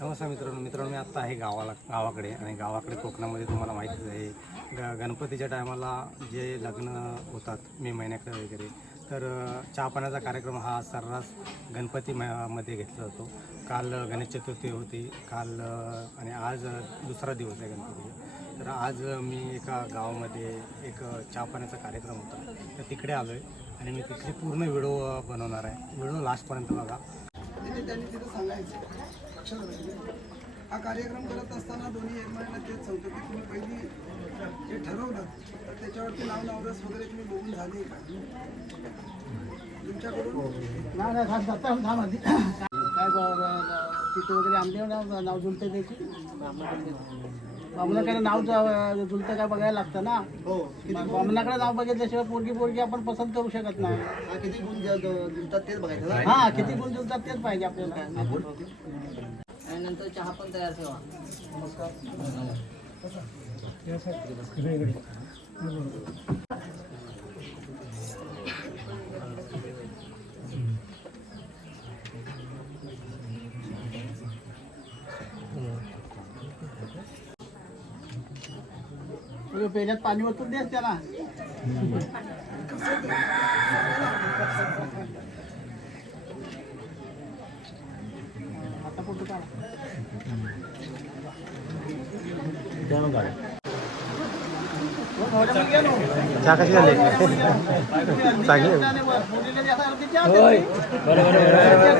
नमस्कार मित्रांनो, मी आत्ता आहे गावाकडे आणि गावाकडे कोकणामध्ये तुम्हाला माहितीच आहे गणपतीच्या टायमाला जे लग्न होतात मे महिन्याकडे वगैरे, तर चहा पाण्याचा कार्यक्रम हा सर्रास मध्ये घेतला जातो. काल गणेश चतुर्थी होती काल आणि आज दुसरा दिवस आहे गणपतीचा. तर आज मी एका गावामध्ये एक चहा पाण्याचा कार्यक्रम होता, तर तिकडे आलो आहे आणि मी तिथली पूर्ण व्हिडिओ बनवणार आहे. व्हिडिओ लास्टपर्यंत बघा. त्यांनी तिथं सांगायचं लक्षात राहिलं. हा कार्यक्रम करत असताना दोन्ही एकमेकांना तेच होतं की तुम्ही पहिली जे ठरवलं तर त्याच्यावरती नावरस वगैरे तुम्ही बघून झाले का तुमच्याकडून? काय तिथे वगैरे आमच्या नाव जुलतं त्याची बामणाकडे नाव जुलतं काय बघायला लागतं ना. बामणाकडे नाव बघितल्याशिवाय पोरगी आपण पसंत करू शकत नाही. किती गुण जुळतात तेच बघायचं. हा, किती गुण जुळतात तेच पाहिजे आपल्याला. आणि नंतर चहा पण तयार ठेवा. पेल्यात पाणी ओतून देस त्याला. आता फोटो काढा. चहा कशी झाली? चांगली.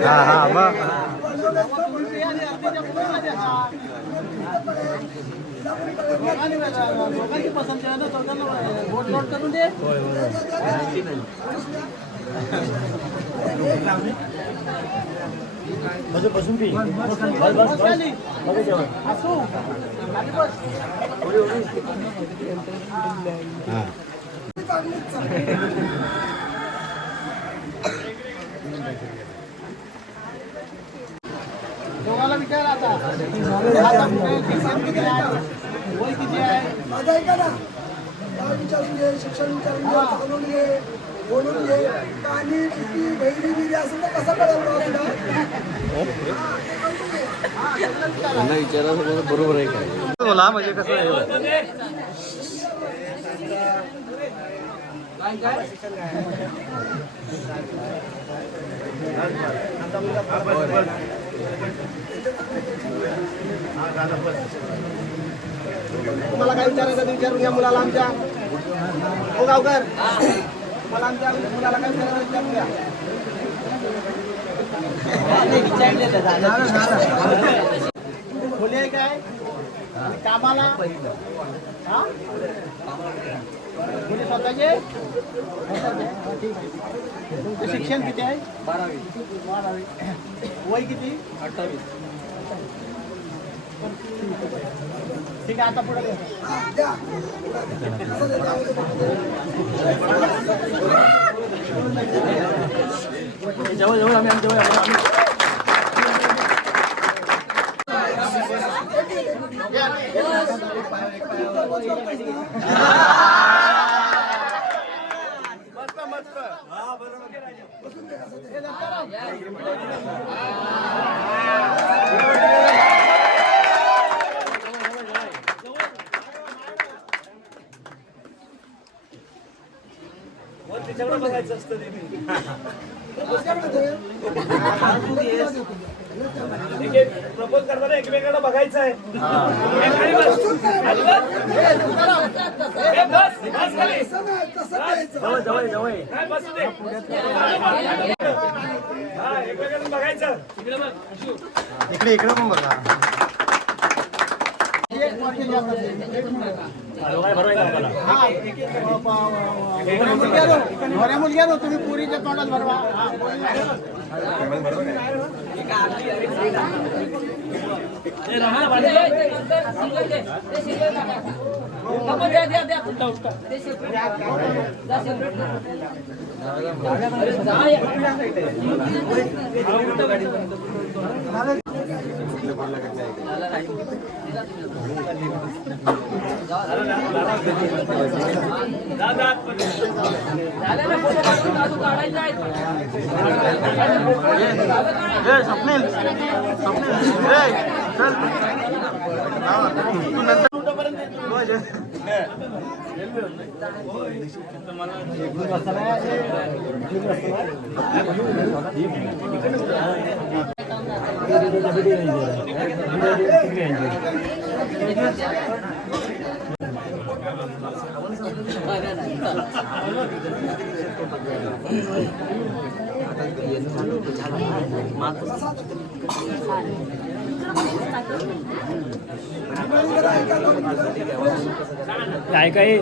हां हां मग लोकांची पसंत आहे ना, स्वतःला वोट नोट करून दे. बसून पी. दोघाला विचार आता वय किती आहे. माझा ऐका ना, नाव विचारून घे, शिक्षण विचारून घे, चालून घे, बोलून घे. कानी किती बहिणी बिरी असेल तर कसं कळेल तुला? विचारा बरोबर आहे काय बोला म्हणजे कसं आहे. तुम्हाला काय विचारायचं ते विचारून घ्या मुलाला आमच्या. हो गावकर, तुम्हाला आमच्या मुलाला काय विचारायचं विचारून घ्या. खोली आहे काय कामाला? हा, मुली स्वतःचे? ठीक आहे. तुमचं शिक्षण किती आहे? 12वी. वय किती? 28. ठीक आहे, आता पुढे द्या. जवळ आम्ही त्याच्याकडे बघायचं असतं प्रपोज करताना एकमेकांना बघायचं आहे. एकमेकांना बघायचं. इकडे पण बघा. मुलग्या तुम्ही पुरीच्या तोंडात भरवा. स्वप्नील काय काय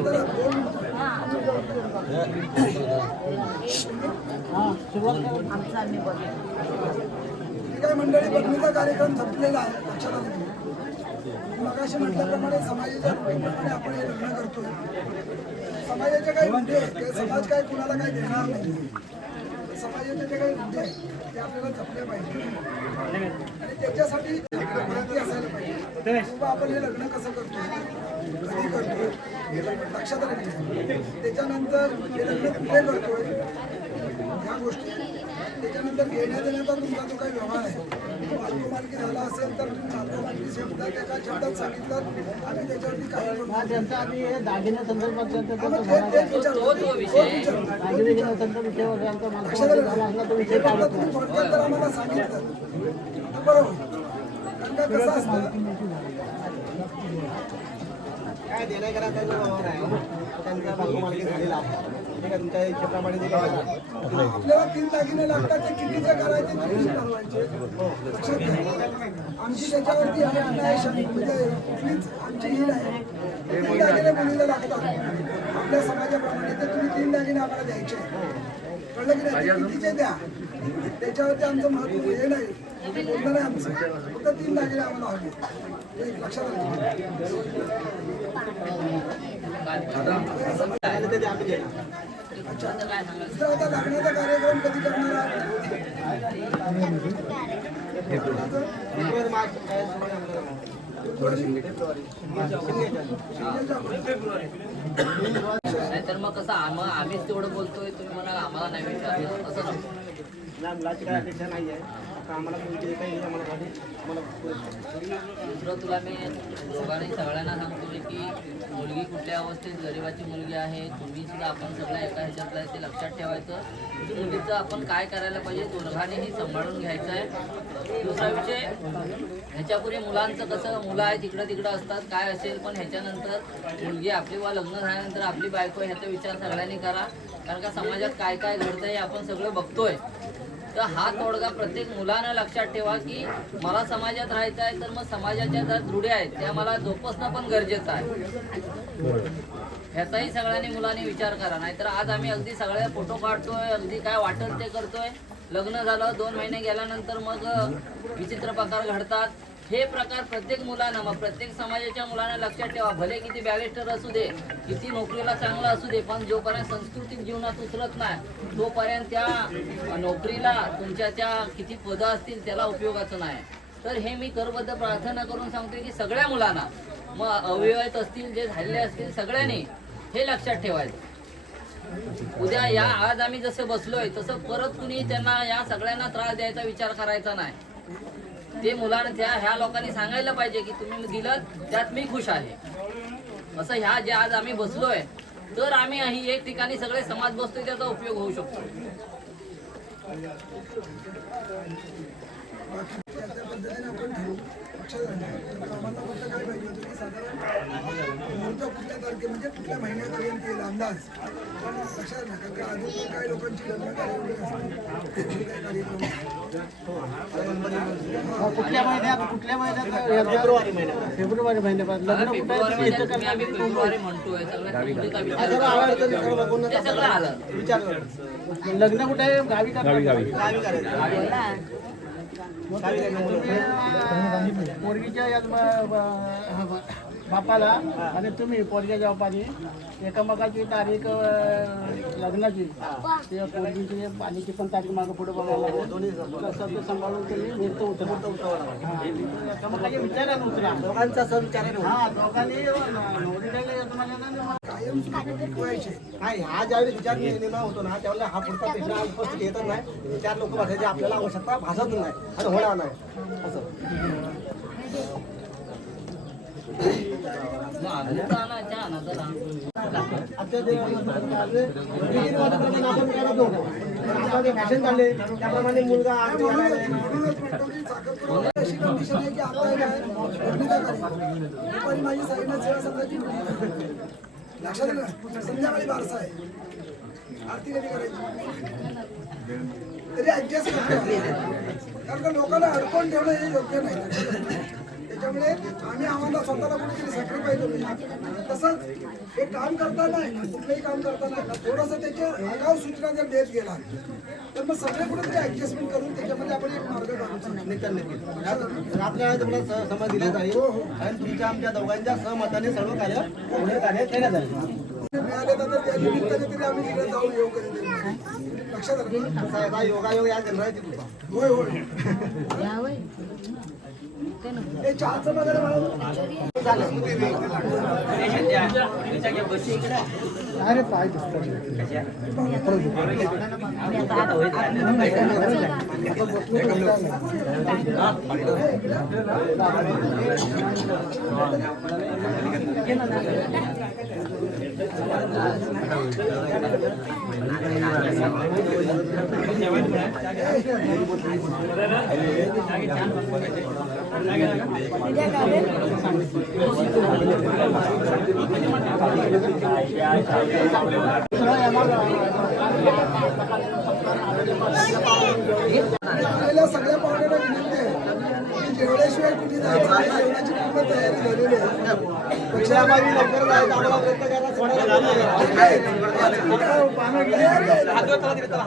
ठीक आहे मंडळी, बघणीचा कार्यक्रम संपलेला आहे. लक्षात आलं की नाही? मगाशी म्हटल्याप्रमाणे समाजाच्या प्रमाणे आपण हे लग्न करतोय. समाजाचे काही मुद्दे आहेत, ते समाज काय कुणाला काही देणार नाही. समाजाचे जे काही मुद्दे आहेत ते आपल्याला जपले पाहिजे आणि त्याच्यासाठी माहिती असायला पाहिजे. किंवा आपण हे लग्न कसं करतोय, कधी करतोय, लक्षात आलं की नाही? त्याच्यानंतर हे लग्न कुठे करतोय ह्या गोष्टी. त्याच्यानंतर घेण्या देण्याचा तुमचा जो काही व्यवहार आहे, मालकी झाला असेल तर तुम्ही मालकी शब्दात एका शब्दात सांगितलं आम्ही त्याच्यावरती काही बोलू नाही. त्यांचा आधी हे दागिन्या संदर्भात हा, मग तेच विचारतो. तो विषय दागिने घेण्याचा विषय वगैरे त्यांचा लक्षात आलं झाला असला तो ना? विषय हे फक्त तुम्ही थोडक्यात जर आम्हाला सांगितलं तर बरं होईल. कारण का कसं असतं, काय देण्याकरांचा जो व्यवहार आहे त्यांचा मालकी झालेला आहे. ठीक आहे, तुमच्या इच्छेप्रमाणे जे काही आहे. आपल्याला 3 दागिने लागतात, ते कितीचे करायचे ते तुम्ही ठरवायचे. लक्षात घ्या. आमची त्याच्यावरती अट नाही, म्हणजे कुठलीच आमची ही नाही. 3 दागिने मुलीला लागतात आपल्या समाजाप्रमाणे, ते तुम्ही 3 दागिने आम्हाला द्यायचे. कळलं की नाही? ते कितीचे द्या त्याच्यावरती आमचं महत्व हे नाही, बोलणं नाही आमचं. फक्त 3 दागिने आम्हाला हवे. हे लक्षात आलं. आणि ते आम्ही देणार. दुसरा आता लग्नाचा कार्यक्रम कधी करणार आहात? फेब्रुवारी, मार्च, नाहीतर मग कसं आम्हीच तेवढं बोलतोय, तुम्ही म्हणाल आम्हाला नाही विचारलं, असं नको. नाही, मुलाची काय अपेक्षा नाही आहे. आता आम्हाला तुमची जे काही आम्हाला झाली आम्हाला दुसरं तुला मी दोघांनी सगळ्यांना सांगतोय की मुलगी कुठल्या अवस्थेत गरीबाची मुलगी आहे, तुम्ही सुद्धा आपण सगळ्या एका ह्याच्यातलं आहे ते लक्षात ठेवायचं. मुलीचं आपण काय करायला पाहिजे दोघांनीही सांभाळून घ्यायचं आहे. दुसरा विषय, ह्याच्यापूर्वी मुलांचं कसं, मुलं आहे तिकडं तिकडं असतात काय असेल, पण ह्याच्यानंतर मुलगी आपली वा लग्न झाल्यानंतर आपली बायको ह्याचा विचार सगळ्यांनी करा. कारण का समाजात काय काय घडतंय हे आपण सगळं बघतोय. तर हा तोडगा प्रत्येक मुलानं लक्षात ठेवा की मला समाजात राहायचं आहे, तर मग समाजाच्या ज्या रूढी आहेत त्या मला जोपासणं पण गरजेचं आहे. ह्याचाही सगळ्यांनी मुलांनी विचार करा. नाहीतर आज आम्ही अगदी सगळे फोटो काढतोय, अगदी काय वाटेल ते करतोय, लग्न झालं 2 महिने गेल्यानंतर मग विचित्र प्रकार घडतात. हे प्रकार प्रत्येक मुलानं, मग प्रत्येक समाजाच्या मुलांना लक्षात ठेवा. भले किती बॅरिस्टर असू दे, किती नोकरीला चांगला असू दे, पण जोपर्यंत सांस्कृतिक जीवनात उतरत नाही तोपर्यंत त्या नोकरीला तुमच्या त्या किती पदं असतील त्याला उपयोगाचं नाही. तर हे मी करबद्ध प्रार्थना करून सांगतोय की सगळ्या मुलांना, मग अविवाहित असतील, जे झालेले असतील, सगळ्यांनी हे लक्षात ठेवायचं. उद्या या आज आम्ही जसं बसलोय तसं परत कुणी त्यांना या सगळ्यांना त्रास द्यायचा विचार करायचा नाही. ते मुलांना ह्या लोकांनी सांगायला पाहिजे की तुम्ही दिलं त्यात मी खुश आहे. असं ह्या जे आज आम्ही बसलोय तर आम्ही ही एक ठिकाणी सगळे समाज बसतोय त्याचा उपयोग होऊ शकतो. त्या पद्धतीने आपण ठरवू. लक्षात राहणार. आम्हाला फक्त काय पाहिजे होतं की साधारण मुहूर्त कुठल्या तारखे म्हणजे कुठल्या महिन्यापर्यंत येईल अंदाज. लक्षात राहणार. कारण अजून पण काही लोकांची लग्न कार्य वगैरे असतात. काही कार्यक्रम कुठल्या महिन्यात फेब्रुवारी महिन्यात लग्न फेब्रुवारी महिन्यात तुम्ही आम्ही फेब्रुवारी म्हणतोय, सगळ्यात मुलीचा विचार ते सगळं आलं. विचार लग्न कुठे आहे? गावी करायचं. पोरगीच्या बापाला आणि तुम्ही पोरग्याच्या बापाने एकमेकाची तारीख लग्नाची ते पोरगीची पाणीची पण तारीख मागं पुढे बघायला लागेल. कसं ते सांभाळून तुम्ही मूर्त उतरवा. एकमेकाच्या विचारानं उतरा. दोघांचा असं विचार हा दोघांनी कायम टिकवायचे. नाही, हा ज्यावेळेस विचार निर्माण होतो ना त्यावेळेला हा पुढचा प्रश्न उपस्थित येतच नाही. 4 लोक बसायची आपल्याला आवश्यकता भासत नाही आणि होणार नाही असं. आजच्या फॅशन काढले त्याप्रमाणे मुलगा आज म्हणूनच म्हणतो की साखरपुडा अशी कंडिशन आहे की आता आहे काय दुपारी माझी साईडला सेवा संघाची meeting आहे. लक्षात आलं ना? संध्याकाळी बारसा आहे आरती कधी करायची तरी ऍडजस्ट करतो कारण का लोकांना अडकून ठेवणं हे योग्य नाही त्याच्यामुळे आम्ही आम्हाला स्वतःला कुठेतरी सॅक्रिफाय करूया तसंच हे काम करताना आहे ना कुठलंही काम करताना आहे ना थोडंसं त्याच्या आगाऊ सूचना जर देत गेला तर मग सगळे कुठेतरी ऍडजस्टमेंट करून त्याच्यामध्ये आपण एक मार्ग काढू शकतो. आपल्याला तुम्हाला समज दिला जाईल आणि तुमच्या आमच्या दोघांच्या सहमताने सर्व पुढे कार्य केलं जाईल. मिळाले तर त्या निमित्ताने तरी आम्ही तिकडे जाऊन येऊ कधी लक्षात आलं ना? योगायोग या जन्माची कृपा. होय होय हे चहाचं वगैरे अरे पाय आलेल्या सगळ्या पाहुण्यांना विनंती आहे की जेवल्याशिवाय कुठे जायचं नाही जेवणाची पूर्ण तयारी झालेली आहे लवकर जायचा प्रयत्न करा.